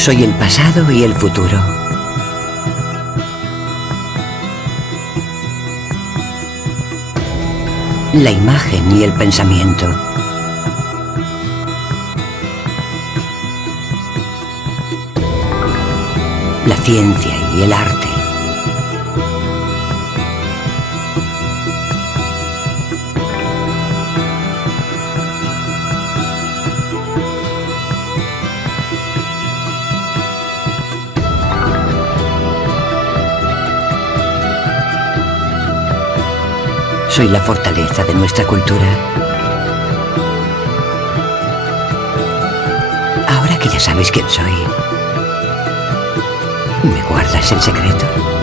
Soy el pasado y el futuro. La imagen y el pensamiento. La ciencia y el arte. Soy la fortaleza de nuestra cultura. Ahora que ya sabes quién soy, ¿me guardas el secreto?